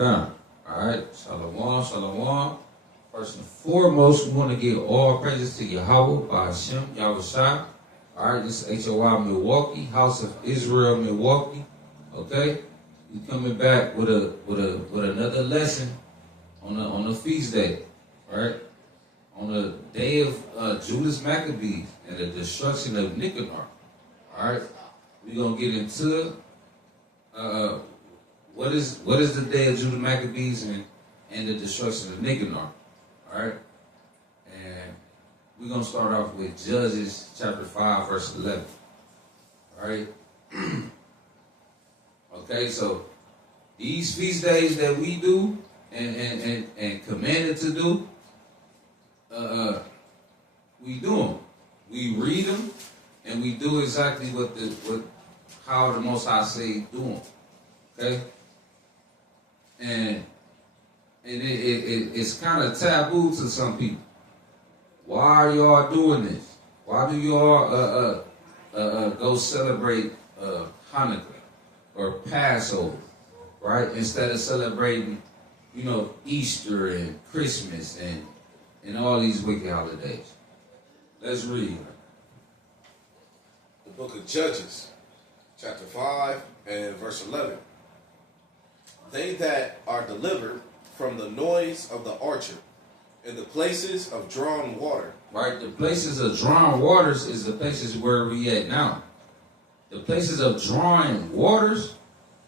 All right, shalom, shalom. First and foremost, we want to give all praises to Yahweh by Hashem, Yahushua. All right, this is HOI Milwaukee, House of Israel, Milwaukee. Okay, we coming back with another lesson on the feast day. All right, on the day of Judas Maccabees and the destruction of Nicanor. All right, we're gonna get into what is the day of Judas Maccabees and the destruction of Nicanor. All right, and we're gonna start off with Judges chapter 5 verse 11. All right. Okay, so these feast days that we do and commanded to do, we do them. We read them, and we do exactly how the Most High say do them. Okay, and it's kind of taboo to some people. Why are y'all doing this? Why do y'all go celebrate Hanukkah or Passover, right? Instead of celebrating, Easter and Christmas and all these wicked holidays. Let's read. The book of Judges, chapter 5 and verse 11. They that are delivered from the noise of the archer in the places of drawn water. Right, the places of drawn waters is the places where we at now. The places of drawing waters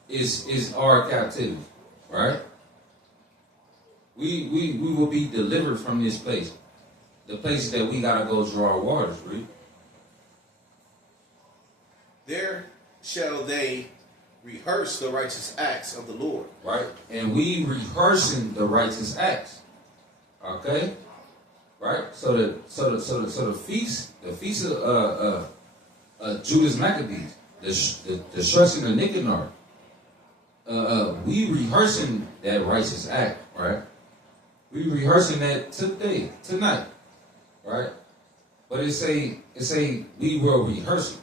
is our captivity, right? We will be delivered from this place. The places that we gotta go draw waters, right? There shall they rehearse the righteous acts of the Lord. Right? And we rehearsing the righteous acts. Okay? Right? So the feast of Judas Maccabees, the destruction of Nicanor, we rehearsing that righteous act, right? We rehearsing that tonight, right? But it say we will rehearse it.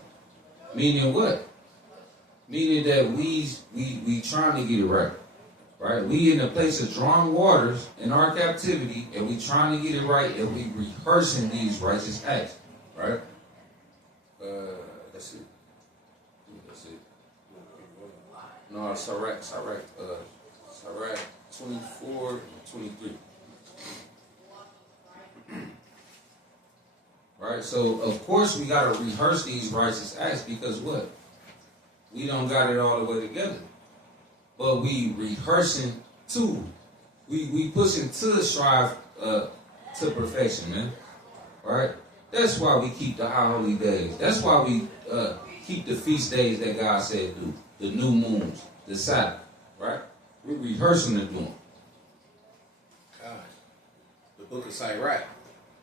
Meaning what? Meaning that we trying to get it right. Right? We in a place of drawn waters in our captivity, and we trying to get it right, and we rehearsing these righteous acts. Right? That's it. That's it. No, Sirach 24 and 23. Right? So, of course, we got to rehearse these righteous acts because what? We don't got it all the way together. But we rehearsing too. We pushing to strive to perfection, man. Right? That's why we keep the high holy days. That's why we keep the feast days that God said do. The new moons, the Sabbath. Right? We're rehearsing to do them. God. The book of Sirach,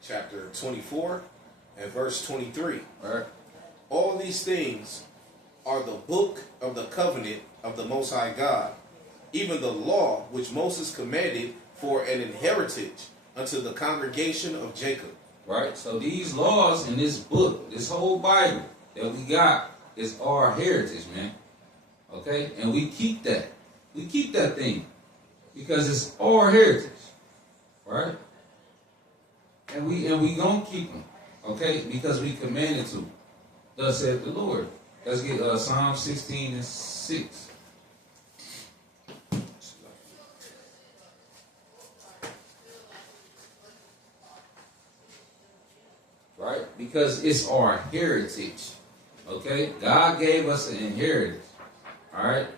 chapter 24 and verse 23. Right? All these things are the book of the covenant of the Most High God, even the law which Moses commanded for an inheritance unto the congregation of Jacob. Right? So these laws in this book, this whole Bible that we got is our heritage, man. Okay? And we keep that. We keep that thing because it's our heritage. Right? And we gonna keep them. Okay? Because we commanded to. Thus said the Lord. Let's get Psalm 16 and 6. Right? Because it's our heritage. Okay? God gave us an inheritance. Alright?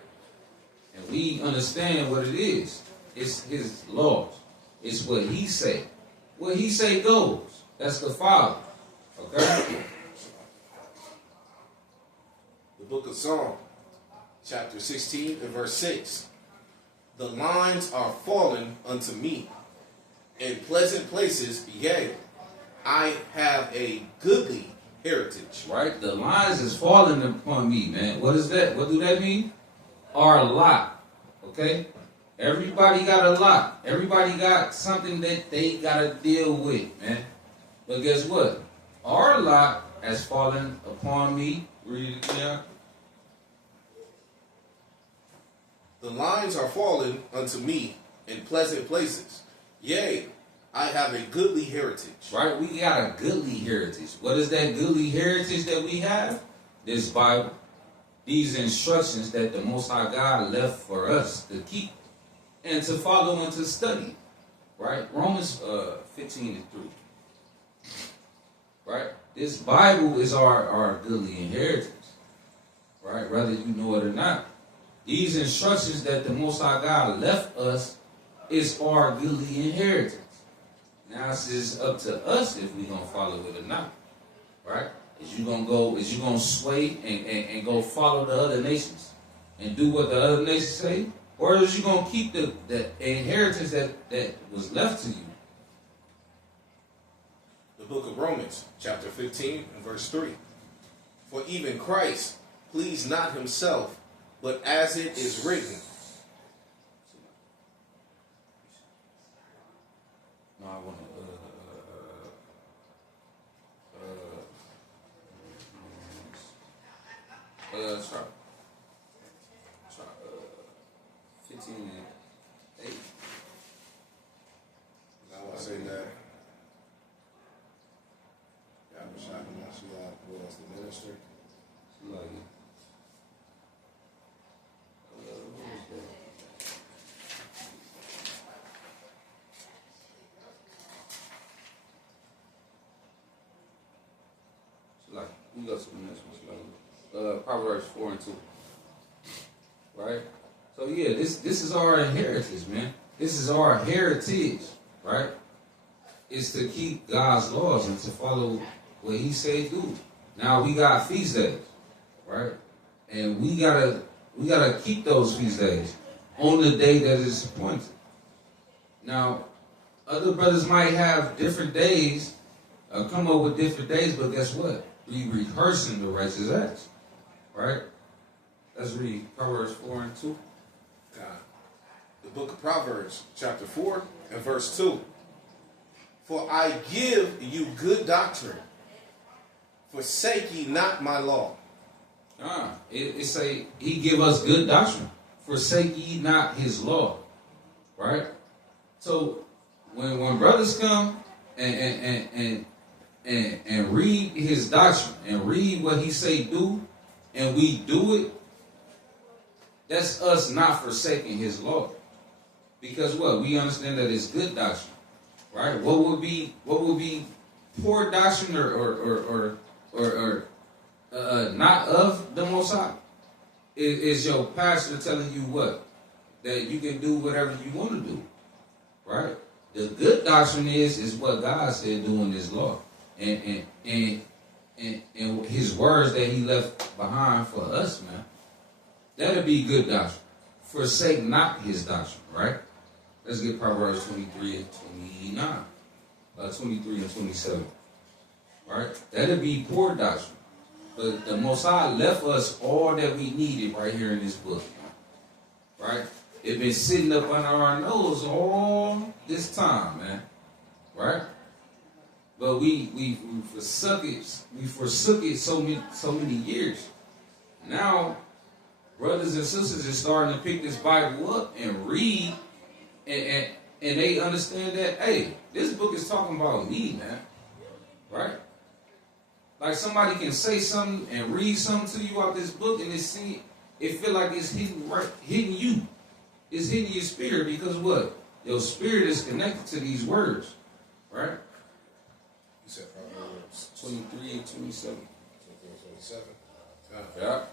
And we understand what it is. It's His laws. It's what He say. What He say goes. That's the Father. Okay? The book of Psalm, chapter 16 and verse 6. The lines are fallen unto me. In pleasant places, yea, I have a goodly heritage. Right? The lines is falling upon me, man. What is that? What do that mean? Our lot. Okay? Everybody got a lot. Everybody got something that they got to deal with, man. But guess what? Our lot has fallen upon me. Read it again. The The lines are fallen unto me in pleasant places. Yea, I have a goodly heritage. Right? We got a goodly heritage. What is that goodly heritage that we have? This Bible. These instructions that the Most High God left for us to keep and to follow and to study. Right? Romans 15:3. Right? This Bible is our goodly inheritance. Right? Whether you know it or not. These instructions that the Most High God left us is our goodly inheritance. Now it's just up to us if we're going to follow it or not. Right? Is you going to sway and go follow the other nations and do what the other nations say? Or is you going to keep the inheritance that was left to you? The book of Romans, chapter 15 and verse 3. For even Christ pleased not himself, but as it is written. No, I want to. Start 15 and 8. Now I say that. Yahushua Hamashiach was the minister. Like it. Like, we go to the next one. Proverbs 4 and 2. Right? So yeah, this is our inheritance, man. This is our heritage, right? It's to keep God's laws and to follow what He said do. Now we got feast days, right? And we gotta keep those feast days on the day that is appointed. Now, other brothers might have different days, come up with different days, but guess what? We rehearsing the righteous acts, right? Let's read Proverbs 4 and 2. God. The book of Proverbs, chapter 4 and verse 2. For I give you good doctrine. Forsake ye not my law. It say He give us good doctrine. Forsake ye not His law, right? So when brothers come and read His doctrine and read what He say do, and we do it, that's us not forsaking His law. Because what? We understand that it's good doctrine, right? What would be poor doctrine or not of the Most High? Is your pastor telling you what? That you can do whatever you want to do, right? The good doctrine is what God said do in His law, and His words that He left behind for us, man. That'll be good doctrine. Forsake not His doctrine, right? Let's get Proverbs 23 and 29, 23 and 27, right? That'll be poor doctrine. But the Most High left us all that we needed right here in this book, right? It's been sitting up under our nose all this time, man, right? But we forsook it. We forsook it so many years. Now, brothers and sisters are starting to pick this Bible up and read, and they understand that, hey, this book is talking about me, man, right? Like somebody can say something and read something to you out this book, and it feel like it's hitting you. It's hitting your spirit because what? Your spirit is connected to these words, right? You said Proverbs 23 and 27. 27. Yeah.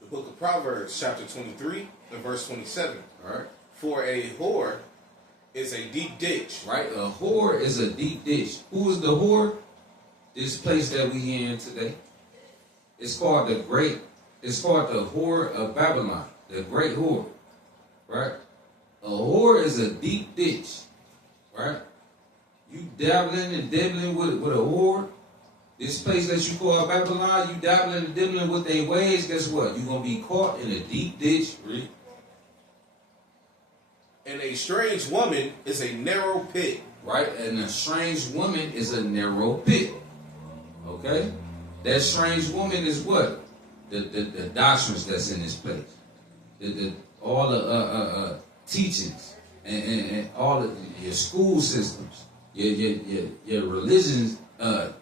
The book of Proverbs, chapter 23 and verse 27. All right. For a whore is a deep ditch. Right? A whore is a deep ditch. Who is the whore? This place that we in today. It's called the whore of Babylon. The great whore. Right? A whore is a deep ditch. Right? You dabbling and dibbling with a whore. This place that you call Babylon, you dabbling and dibbling with their ways, guess what? You're going to be caught in a deep ditch. Read. And a strange woman is a narrow pit. Right? And a strange woman is a narrow pit. Okay? That strange woman is what? The doctrines that's in this place. all the teachings, and all of your school systems, your religions,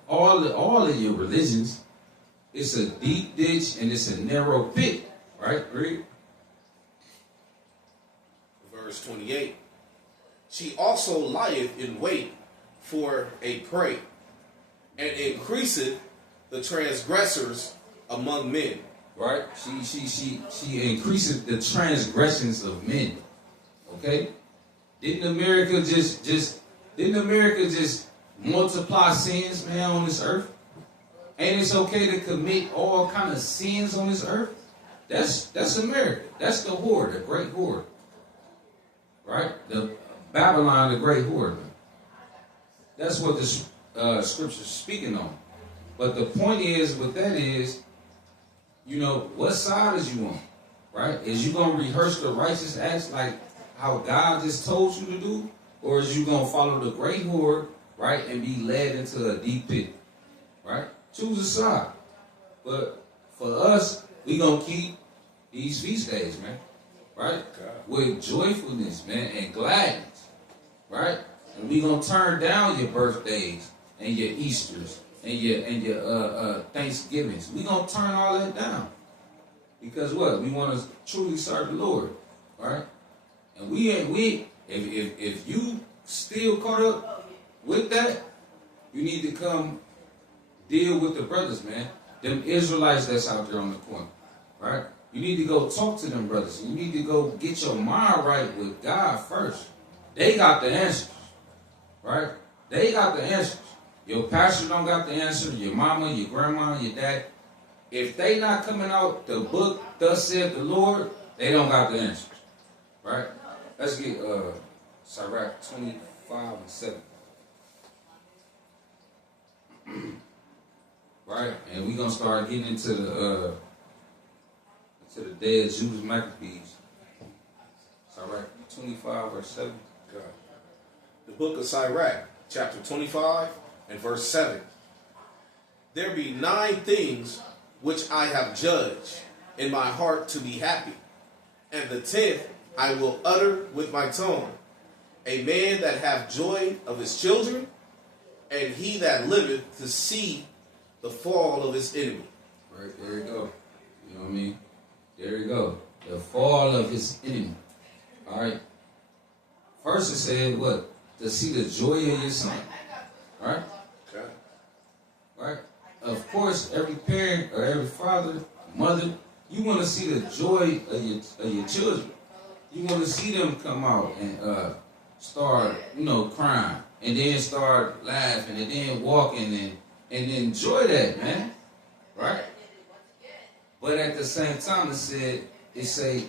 all of your religions. It's a deep ditch and it's a narrow pit, right? Read. Verse 28. She also lieth in wait for a prey, and increaseth the transgressors among men. Right? She increases the transgressions of men. Okay? Didn't America just multiply sins, man, on this earth? And it's okay to commit all kind of sins on this earth? That's America. That's the whore, the great whore. Right? The Babylon, the great whore. That's what the scripture's speaking on. But the point is, with that is, you know, what side is you on? Right? Is you going to rehearse the righteous acts like how God just told you to do? Or is you going to follow the great whore, right, and be led into a deep pit? Right? Choose a side. But for us, we going to keep these feast days, man. Right? With joyfulness, man, and gladness. Right? And we going to turn down your birthdays and your Easters and your Thanksgivings. We going to turn all that down. Because what? We want to truly serve the Lord. Right? And if you still caught up with that, you need to come deal with the brothers, man. Them Israelites that's out there on the corner, right? You need to go talk to them brothers. You need to go get your mind right with God first. They got the answers, right? They got the answers. Your pastor don't got the answer. Your mama, your grandma, your dad. If they not coming out the book, thus said the Lord, they don't got the answers, right? Let's get Sirach 25:7. Right? And we're going to start getting into the day of Judas Maccabees. Sirach 25:7. God. The book of Sirach, chapter 25 and verse 7. There be 9 things which I have judged in my heart to be happy, and the 10th I will utter with my tongue. A man that hath joy of his children, and he that liveth to see the fall of his enemy. Right, there you go. You know what I mean? There you go. The fall of his enemy. All right. First it said what? To see the joy of your son. All right? Okay. Right? Of course, every parent or every father, mother, you want to see the joy of your children. You want to see them come out and start, crying, and then start laughing, and then walking, and enjoy that, man. Right? But at the same time, it's a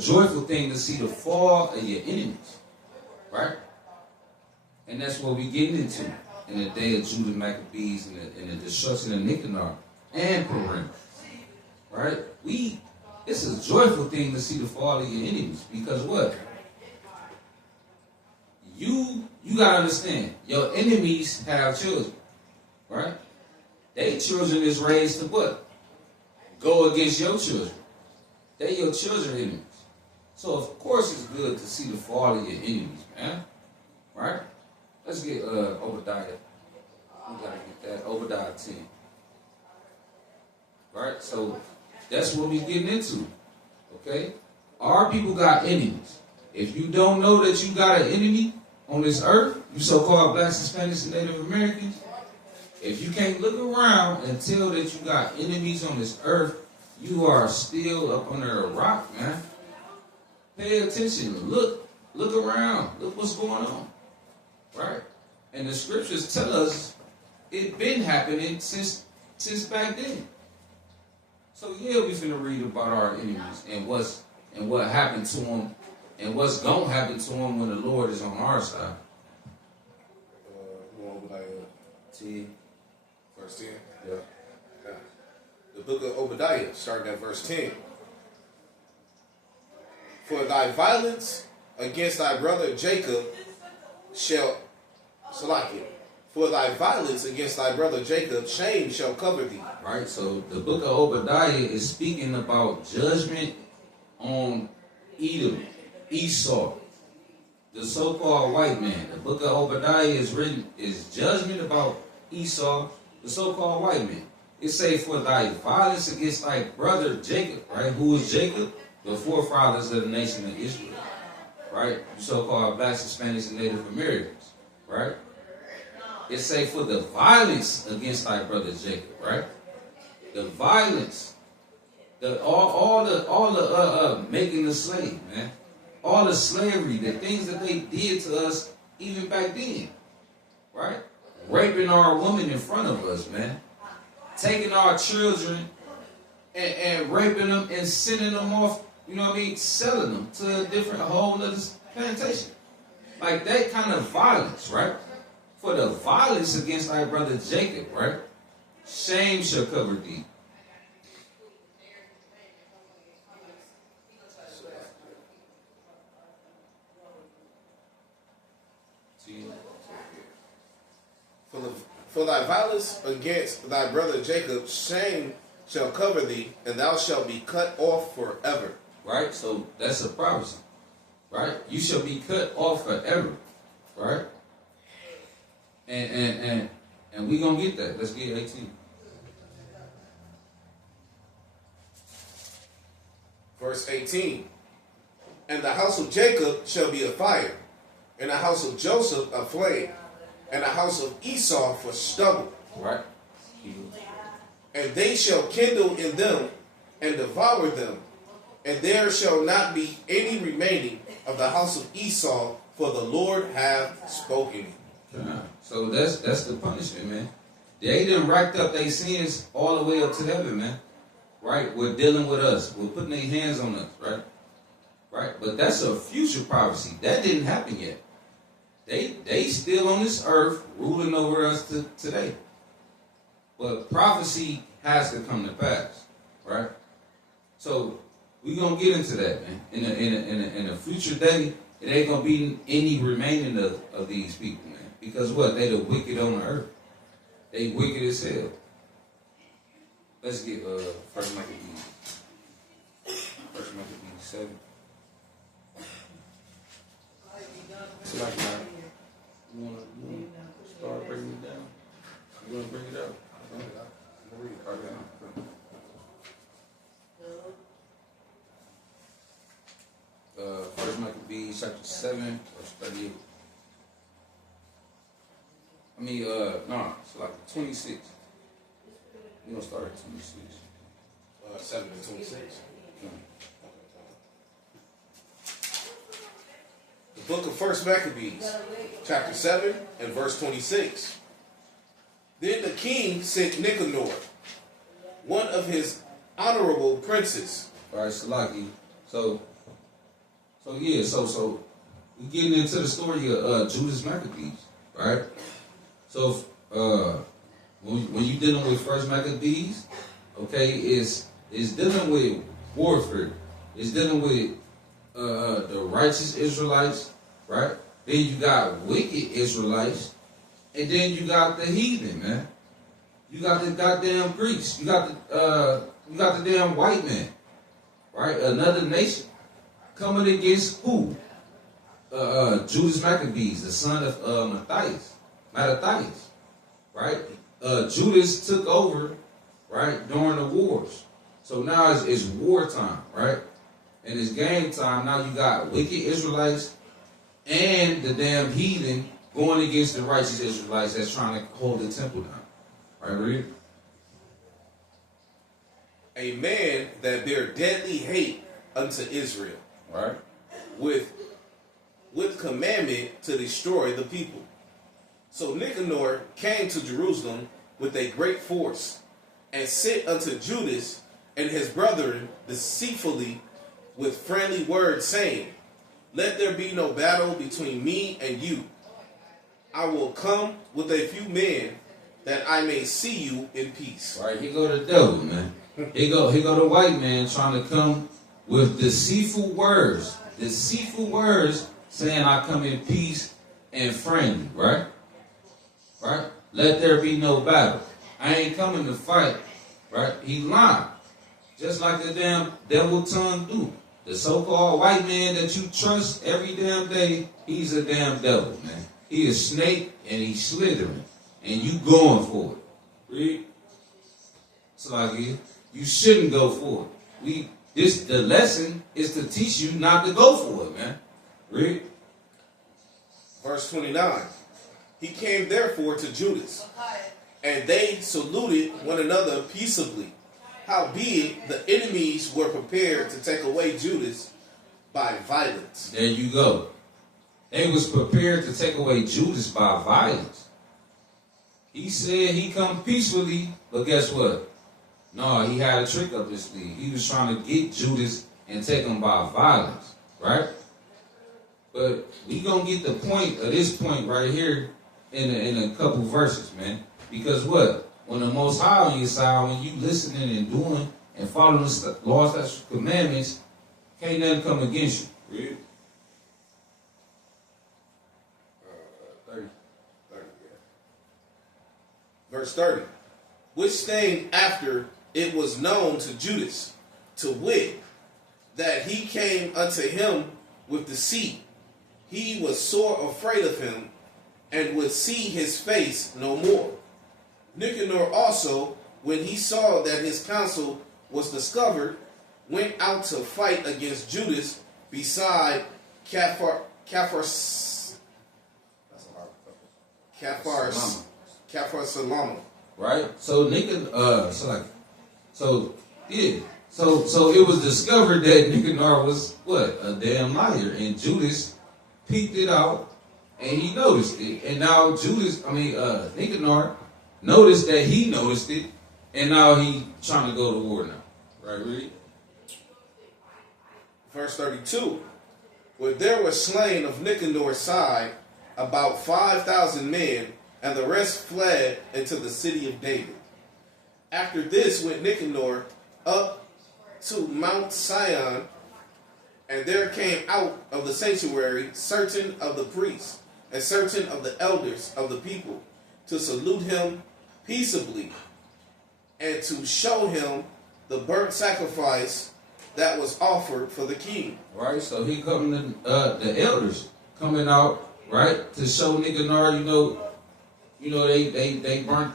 joyful thing to see the fall of your enemies. Right? And that's what we're getting into in the day of Judas Maccabees and the destruction of Nicanor and Purim. Right? It's a joyful thing to see the fall of your enemies. Because what? You gotta understand, your enemies have children. Right? They children is raised to what? Go against your children. They your children enemies. So of course it's good to see the fall of your enemies, man. Right? Let's get Obadiah. We gotta get that. Obadiah 10. Right? So that's what we're getting into. Okay? Our people got enemies. If you don't know that you got an enemy on this earth, you so-called blacks, Hispanics, and Native Americans, if you can't look around and tell that you got enemies on this earth, you are still up under a rock, man. Pay attention. Look around. Look what's going on. Right? And the scriptures tell us it's been happening since back then. So yeah, we finna read about our enemies and what happened to them and what's gonna happen to them when the Lord is on our side. Obadiah 10. Verse 10. Yeah. The book of Obadiah, starting at verse 10. For thy violence against thy brother Jacob shall For thy violence against thy brother Jacob, shame shall cover thee. Right? So the book of Obadiah is speaking about judgment on Edom, Esau, the so-called white man. The book of Obadiah is judgment about Esau, the so-called white man. It say, for thy violence against thy brother Jacob, right? Who is Jacob? The forefathers of the nation of Israel, right? The so-called blacks, Hispanics, and Native Americans, right? It say, for the violence against thy brother Jacob, right? The violence, all the making the slave, man. All the slavery, the things that they did to us even back then, right? Raping our women in front of us, man. Taking our children and raping them and sending them off, you know what I mean, selling them to a different whole other plantation. Like that kind of violence, right? For the violence against thy brother Jacob, right? Shame shall cover thee. For thy violence against thy brother Jacob, shame shall cover thee, and thou shalt be cut off forever. Right? So that's a prophecy. Right? You shall be cut off forever. Right? And we gonna get that. Let's get 18. Verse 18. And the house of Jacob shall be a fire, and the house of Joseph a flame, and the house of Esau for stubble. Right? And they shall kindle in them and devour them, and there shall not be any remaining of the house of Esau, for the Lord hath spoken. So that's the punishment, man. They done racked up their sins all the way up to heaven, man. Right? We're dealing with us. We're putting their hands on us, right? Right? But that's a future prophecy. That didn't happen yet. They still on this earth ruling over us today. But prophecy has to come to pass, right? So we're gonna get into that, man. In a future day, it ain't gonna be any remaining of these people, man. Because what? They the wicked on the earth. They wicked as hell. Let's get First Maccabees. First Maccabees 7. So like that. You wanna start breaking it down? You wanna bring it up? First Maccabees chapter 7, verse 38. It's like 26. We're gonna start at 26. 7 and 26. The book of First Maccabees, chapter 7 and verse 26. Then the king sent Nicanor, one of his honorable princes. All right, Salaki. So we getting into the story of Judas Maccabees, right? So when you dealing with First Maccabees, okay, it's dealing with warfare. It's dealing with the righteous Israelites, right? Then you got wicked Israelites, and then you got the heathen, man. You got the goddamn Greeks. You got the damn white man, right? Another nation coming against who? Judas Maccabees, the son of Mattathias, right? Judas took over, right, during the wars. So now it's wartime, right? And it's game time. Now you got wicked Israelites and the damn heathen going against the righteous Israelites that's trying to hold the temple down. Right, read. A man that bear deadly hate unto Israel, Right. with commandment to destroy the people. So Nicanor came to Jerusalem with a great force, and sent unto Judas and his brethren deceitfully with friendly words, saying, Let there be no battle between me and you. I will come with a few men, that I may see you in peace. Right, here go the devil, man. Here go the white man trying to come with deceitful words saying I come in peace and friendly, right? Right? Let there be no battle. I ain't coming to fight, right? He lying. Just like the damn devil tongue do. The so-called white man that you trust every damn day, he's a damn devil, man. He is snake and he's slithering. And you going for it. Read. It's like you shouldn't go for it. The lesson is to teach you not to go for it, man. Read. Verse 29. He came therefore to Judas, and they saluted one another peaceably. Howbeit, the enemies were prepared to take away Judas by violence. There you go. They was prepared to take away Judas by violence. He said he come peacefully, but guess what? No, he had a trick up his sleeve. He was trying to get Judas and take him by violence, right? But we gonna get the point of this point right here in a couple verses, man. Because what? When the Most High on your side, when you listening and doing and following the laws, statutes, commandments, can't nothing come against you. Read. 30, yeah. Verse 30. Which thing after it was known to Judas, to wit, that he came unto him with deceit, he was sore afraid of him, and would see his face no more. Nicanor also, when he saw that his counsel was discovered, went out to fight against Judas beside Caphar Salama. Right? So So it was discovered that Nicanor was what? A damn liar. And Judas peeped it out and he noticed it. And now Nicanor noticed that he noticed it, and now he trying to go to war now. Right, read? Verse 32. But there were slain of Nicanor's side about 5,000 men, and the rest fled into the city of David. After this went Nicanor up to Mount Sion, and there came out of the sanctuary certain of the priests and certain of the elders of the people to salute him peaceably, and to show him the burnt sacrifice that was offered for the king. Right, so he coming the elders coming out, right, to show Nicanor, they burnt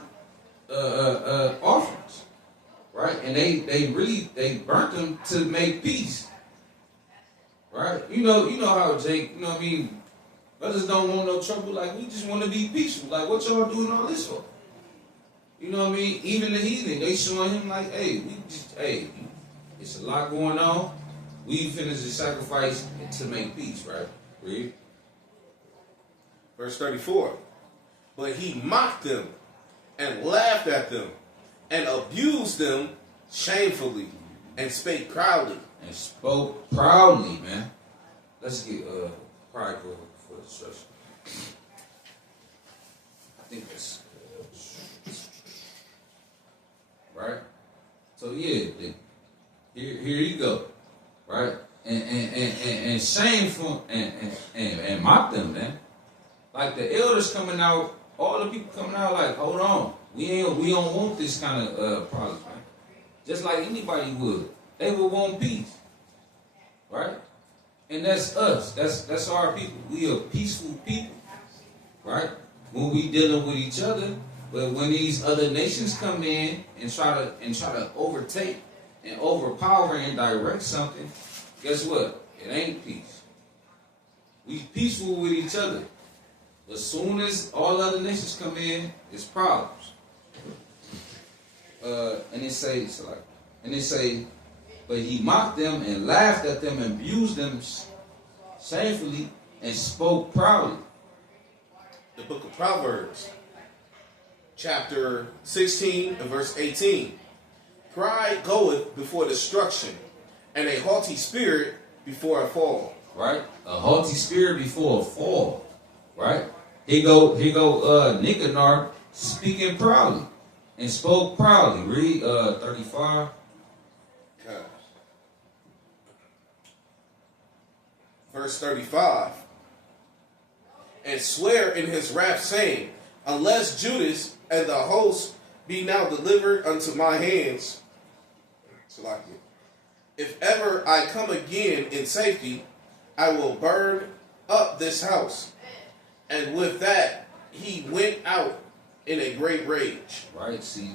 offerings, right, and they burnt them to make peace, right? You know how Jake, brothers don't want no trouble. Like, we just want to be peaceful. Like, what y'all doing all this for? You know what I mean? Even the heathen, they showing him like, it's a lot going on. We finished the sacrifice to make peace, right? Read. Verse 34. But he mocked them and laughed at them and abused them shamefully and spake proudly. And spoke proudly, man. Let's get pride for the destruction. I think that's right. So yeah, here you go, right? And shameful and mock them, man. Like the elders coming out, all the people coming out, like, hold on, we don't want this kind of problems, man. Just like anybody would, they would want peace, right? And that's us. That's our people. We are peaceful people, right? When we dealing with each other. But when these other nations come in and try to overtake and overpower and direct something, guess what? It ain't peace. We peaceful with each other. But as soon as all other nations come in, it's problems. And it say, but he mocked them and laughed at them and abused them shamefully and spoke proudly. The book of Proverbs, chapter 16 and verse 18. Pride goeth before destruction, and a haughty spirit before a fall. Right? A haughty spirit before a fall. Right? Here go Nicanor speaking proudly and spoke proudly. Read 35. Okay. Verse 35. And swear in his wrath, saying, unless Judas and the host be now delivered unto my hands, if ever I come again in safety, I will burn up this house. And with that, he went out in a great rage. Right? See,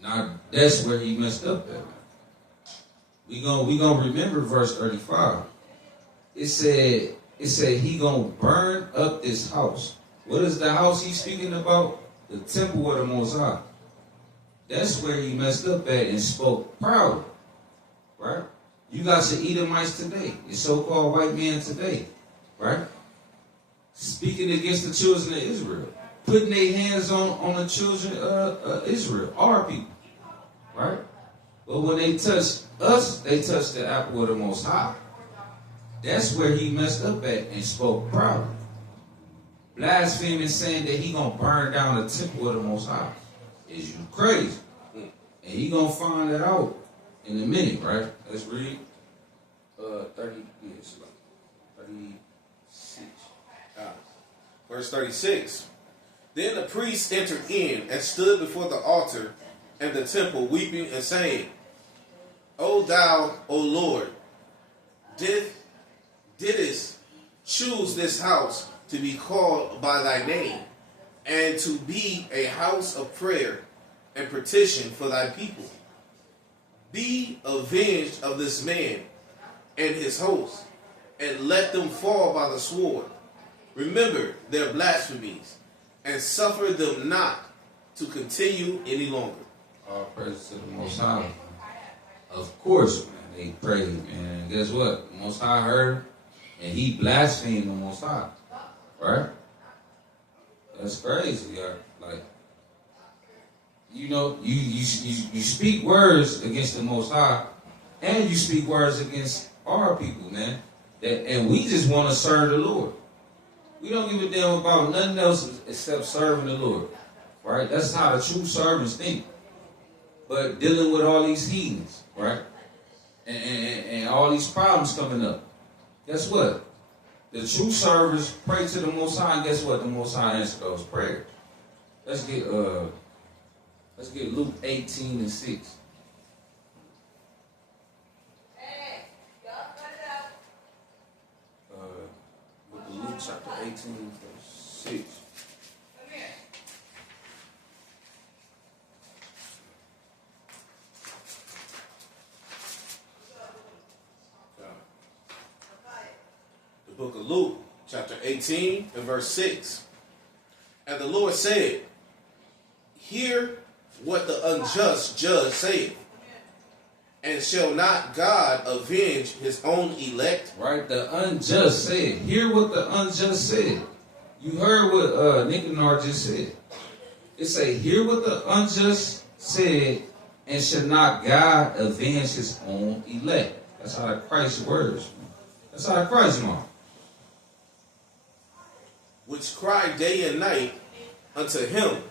now that's where he messed up at. We gonna remember verse 35. It said he gonna burn up this house. What is the house he's speaking about? The temple of the Most High. That's where he messed up at and spoke proudly. Right? You got your Edomites today, your so-called white man today, right? Speaking against the children of Israel, putting their hands on the children of Israel, our people, right? But when they touch us, they touch the apple of the Most High. That's where he messed up at and spoke proudly. Blaspheming, saying that he gonna burn down the temple of the Most High. Is you crazy? And he gonna find that out in a minute, right? Let's read 36. Verse 36. Then the priest entered in and stood before the altar and the temple, weeping and saying, O thou, O Lord, didst choose this house to be called by thy name, and to be a house of prayer and petition for thy people. Be avenged of this man and his host, and let them fall by the sword. Remember their blasphemies, and suffer them not to continue any longer. All praise to the Most High. Of course, man, they prayed, and guess what? The Most High heard, and he blasphemed the Most High. Right? That's crazy, y'all. Like, you know, you speak words against the Most High, and you speak words against our people, man. And we just want to serve the Lord. We don't give a damn about nothing else except serving the Lord. Right? That's how the true servants think. But dealing with all these heathens, right? And all these problems coming up. Guess what? The true servants pray to the Most High, and guess what? The Most High answers those prayers. Let's get Luke 18:6. Luke chapter 18, verse 6. The book of Luke, chapter 18 and verse 6. And the Lord said, hear what the unjust judge saith. And shall not God avenge his own elect? Right? The unjust said. Hear what the unjust said. You heard what Nicanor just said. It say, hear what the unjust said, and shall not God avenge his own elect? That's how the Christ words. That's how the Christ mark. Which cry day and night unto him,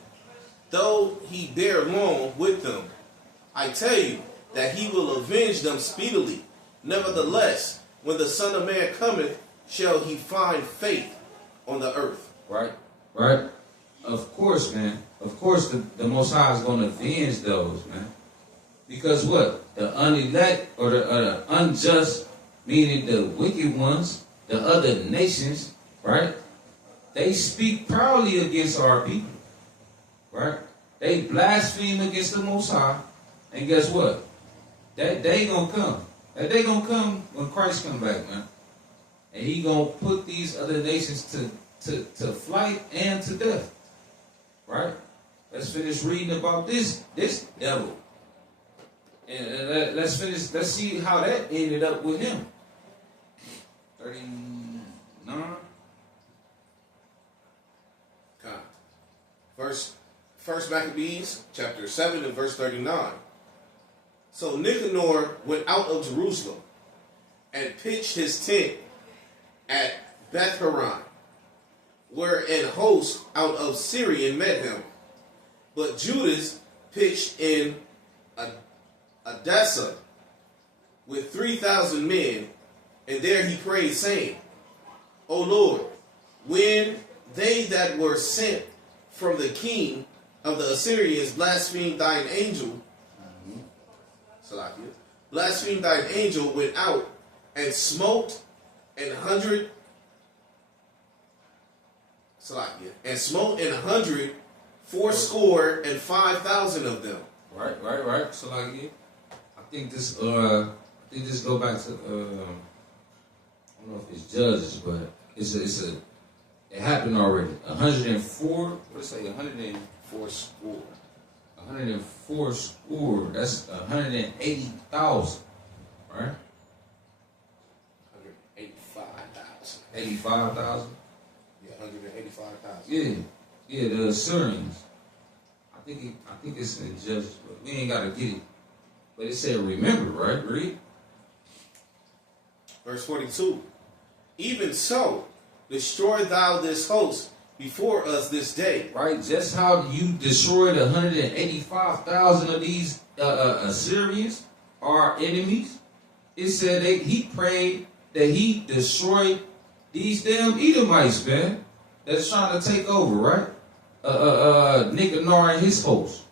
though he bear long with them. I tell you that he will avenge them speedily. Nevertheless, when the Son of Man cometh, shall he find faith on the earth. Right? Right? Of course, man. Of course, the Most High is going to avenge those, man. Because what? The unelect or the unjust, meaning the wicked ones, the other nations, right? They speak proudly against our people, right? They blaspheme against the Most High, and guess what? That day gonna come. That day gonna come when Christ come back, man. And he gonna put these other nations to flight and to death, right? Let's finish reading about this devil, and let's see how that ended up with him. 39. First Maccabees, chapter 7 and verse 39. So Nicanor went out of Jerusalem and pitched his tent at Beth-horon, where an host out of Syria met him. But Judas pitched in Adasa with 3,000 men, and there he prayed, saying, O Lord, when they that were sent from the king of the Assyrians blasphemed thine angel, blasphemed thine angel, went out and smote an hundred. Salakia, and smote 100 fourscore and 5,000 of them. Right. So like, yeah, I think this go back to I don't know if it's Judges, but it happened already. 104. What did it say? 104 score. 104 score. That's 180,000. Right. 185,000. 85,000. Yeah, 185,000. Yeah, the Assyrians. I think it's in Judges, but we ain't gotta get it. But it said, remember, right? Read. Verse 42. Even so, destroy thou this host before us this day. Right, just how you destroyed 185,000 of these Assyrians, our enemies. It said he prayed that he destroyed these damn Edomites, man, that's trying to take over, right? Nicanor and his host.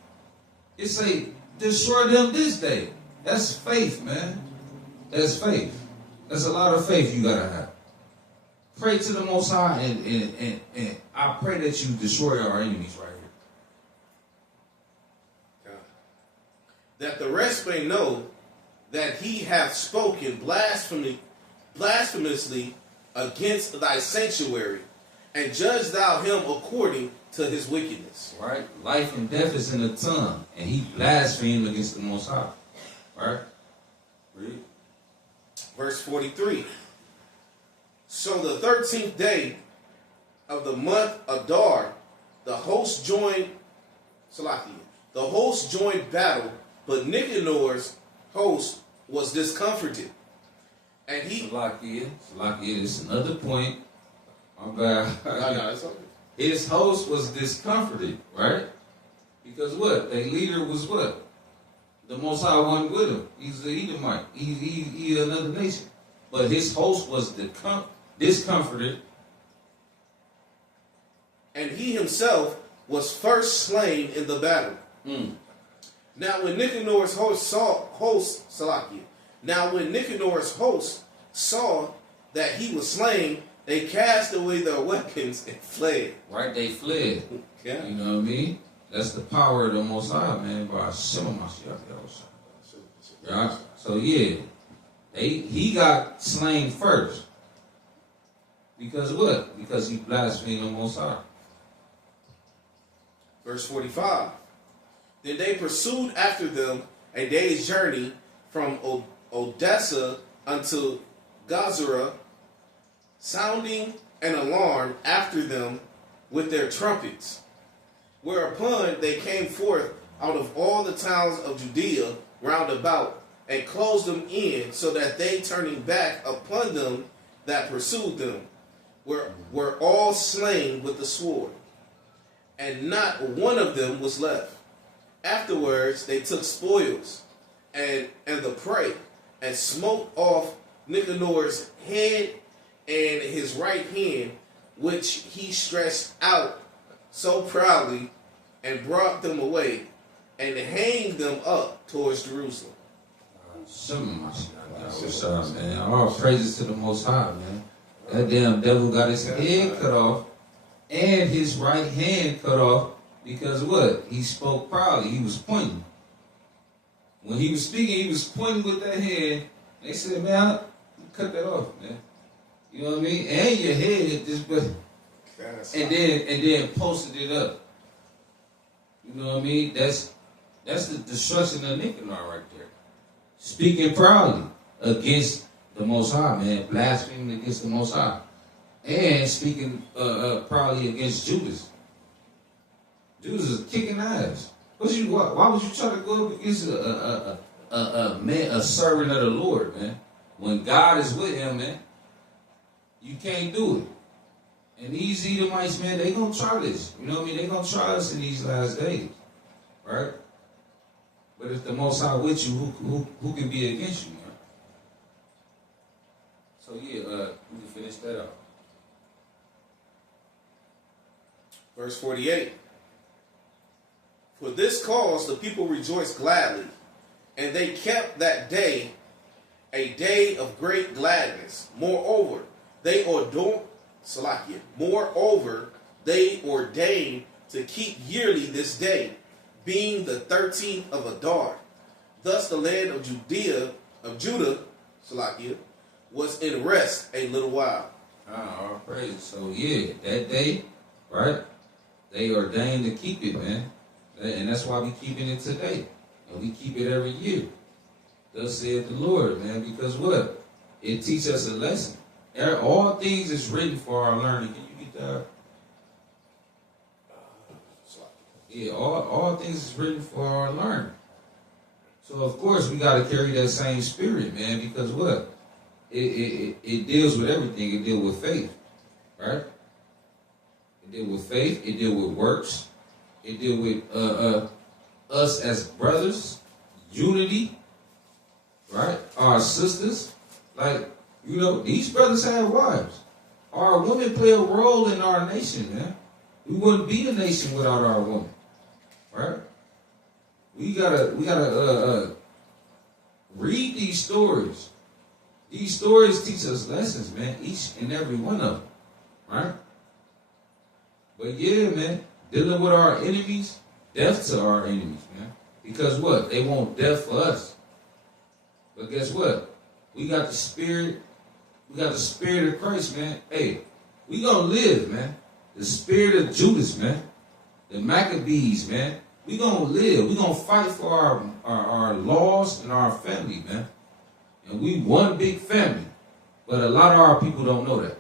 It say destroy them this day. That's faith, man. That's faith. That's a lot of faith you gotta have. Pray to the Most High, and I pray that you destroy our enemies right here. That the rest may know that he hath spoken blasphemously against thy sanctuary, and judge thou him according to his wickedness. Right? Life and death is in the tongue, and he blasphemed against the Most High. Right? Read. Verse 43. So the 13th day of the month Adar, the host joined battle, but Nicanor's host was discomforted. And he Salakia, this is another point. My bad. it's okay. His host was discomforted, right? Because what? Their leader was what? The Most High wasn't with him. He's the Edomite. He another nation. But his host was discomforted. And he himself was first slain in the battle. Now when Nicanor's host saw that he was slain, they cast away their weapons and fled. Right? They fled. Yeah. You know what I mean? That's the power of the Most High, man. By Hashem Mashiach. Right? So yeah, he got slain first. Because what? Because he blasphemed the Most High. Verse 45. Then they pursued after them a day's journey from Odessa unto Gazura, sounding an alarm after them with their trumpets. Whereupon they came forth out of all the towns of Judea round about, and closed them in, so that they, turning back upon them that pursued them, were all slain with the sword, and not one of them was left. Afterwards they took spoils and the prey, and smote off Nicanor's head and his right hand, which he stretched out so proudly, and brought them away, and hanged them up towards Jerusalem. What's up, man? All praises to the Most High, man. That damn devil got his head cut off and his right hand cut off because what? He spoke proudly. He was pointing. When he was speaking, he was pointing with that hand. They said, man, cut that off, man. You know what I mean? And your head just, and then posted it up. You know what I mean? That's the destruction of Nicanor right there. Speaking proudly against the Most High, man. Blaspheming against the Most High. And speaking proudly against Judas. Judas is kicking ass. Why would you try to go up against a servant of the Lord, man? When God is with him, man, you can't do it. And these Edomites, man, they gonna try this. You know what I mean? They gonna try us in these last days, right? But if the Most High with you, who can be against you, man? So yeah, we can finish that up. Verse 48. For this cause the people rejoiced gladly, And they kept that day a day of great gladness. Moreover, they ordained to keep yearly this day, being the 13th of Adar. Thus the land of Judah, Salakia, was in rest a little while. All praise. So yeah, that day, right? They ordained to keep it, man. And that's why we keeping it today. And we keep it every year. Thus saith the Lord, man, because what? It teaches us a lesson. All things is written for our learning. Can you get that? Yeah, all things is written for our learning. So of course we got to carry that same spirit, man, because what? It deals with everything. It deals with faith, right? It deals with faith. It deals with works. It deals with us as brothers, unity, right? Our sisters, like, you know, these brothers have wives. Our women play a role in our nation, man. We wouldn't be a nation without our women, right? We gotta read these stories. These stories teach us lessons, man. Each and every one of them, right? But yeah, man, dealing with our enemies, death to our enemies, man. Because what? They want death for us. But guess what? We got the spirit. We got the spirit of Christ, man. Hey, we gonna live, man. The spirit of Judas, man. The Maccabees, man. We gonna live. We gonna fight for our laws and our family, man. And we one big family. But a lot of our people don't know that.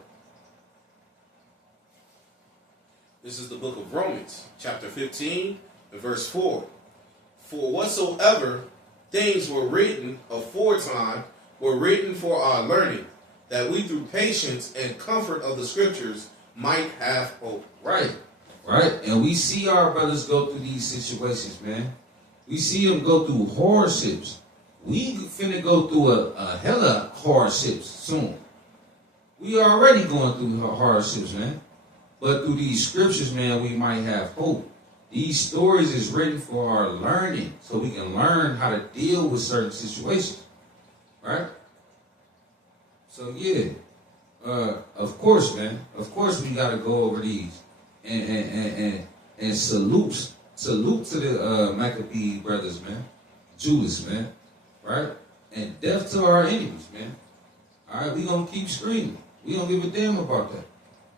This is the book of Romans, chapter 15, and verse 4. For whatsoever things were written aforetime were written for our learning, that we through patience and comfort of the scriptures might have hope. Right. Right? And we see our brothers go through these situations, man. We see them go through hardships. We finna go through a hella hardships soon. We already going through hardships, man. But through these scriptures, man, we might have hope. These stories is written for our learning, so we can learn how to deal with certain situations, right? So yeah, of course, man. Of course, we got to go over these and salute to the Maccabee brothers, man. Judas, man, right? And death to our enemies, man. All right, we gonna keep screaming. We don't give a damn about that.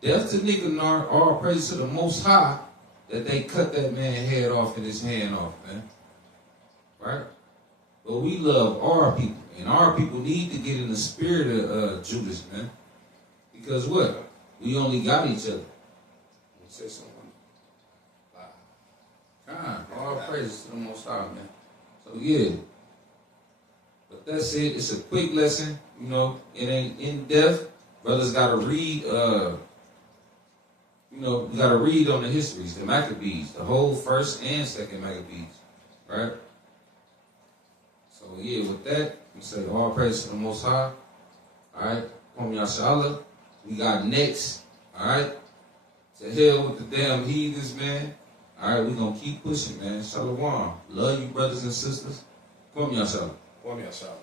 Death to Nicanor, all praise to the Most High, that they cut that man's head off and his hand off, man. Right? But we love our people, and our people need to get in the spirit of Judas, man. Because what? We only got each other. Say something. God, all praises to the Most High, man. So yeah. But that's it. It's a quick lesson. You know, it ain't in depth. Brothers gotta read. We gotta read on the histories, the Maccabees, the whole first and second Maccabees, right? So yeah, with that, we say all praise to the Most High. All right, Kwame Yashala. We got next. All right, to hell with the damn heathens, man. All right, we gonna keep pushing, man. Shalom. Love you, brothers and sisters. Kwame Yashala. Kwame Yashala.